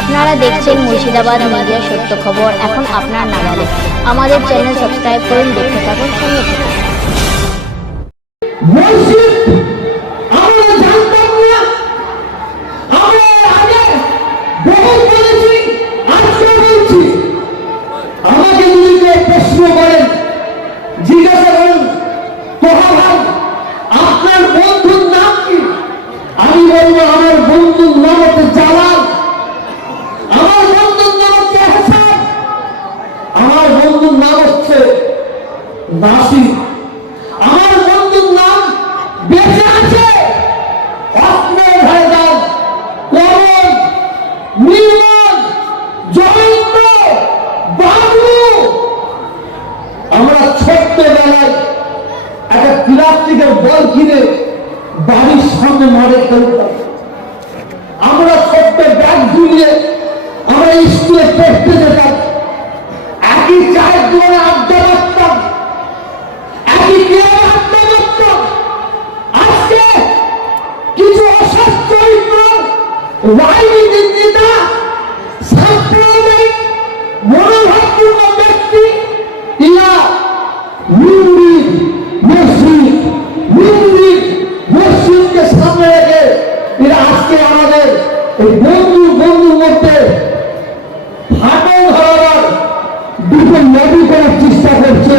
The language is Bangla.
আপনারা দেখছেন মুর্শিদাবাদ মিডিয়া সত্য খবর এখন আপনার নাগালে। আমাদের চ্যানেল সাবস্ক্রাইব করুন, দেখতে থাকুন, সঙ্গে থাকুন। আমাকে যদি প্রশ্ন করেন, জিজ্ঞাসা করেন আপনার বন্ধুর নাম কি, আমি বলবো আমার বন্ধুর নাম হচ্ছে জালাল, আমার বন্ধুর নাম হচ্ছে হাসান, আমার বন্ধুর নাম হচ্ছে নাসির, আমার বন্ধুর নাম বেঁচে আছে অস্মের ভাইজান, করণ, নির্মল, জয়ন্ত, বাবু। আমরা ছোট্টবেলায় একটা প্লাস্টিকের বল কিনে বাড়ির সামনে মারে খেলতাম, আমরা ছোট্ট ব্যাগ ঝুলিয়ে আমরা স্কুলে পড়তে যেতাম, একই চায়ের দোকানে আড্ডা মারতাম, একই ক্লাবে আড্ডা মারতাম। আজকে কিছু অসৎ চরিত্র, রাজনীতির নেতা, সাম্প্রদায়িক মনোভাবপূর্ণ ব্যক্তি, এরা মসজিদকে সামনে রেখে এরা আজকে আমাদের এই বন্ধুর মধ্যে ফাটল ধরাবার দুটো নদী করার চেষ্টা করছে।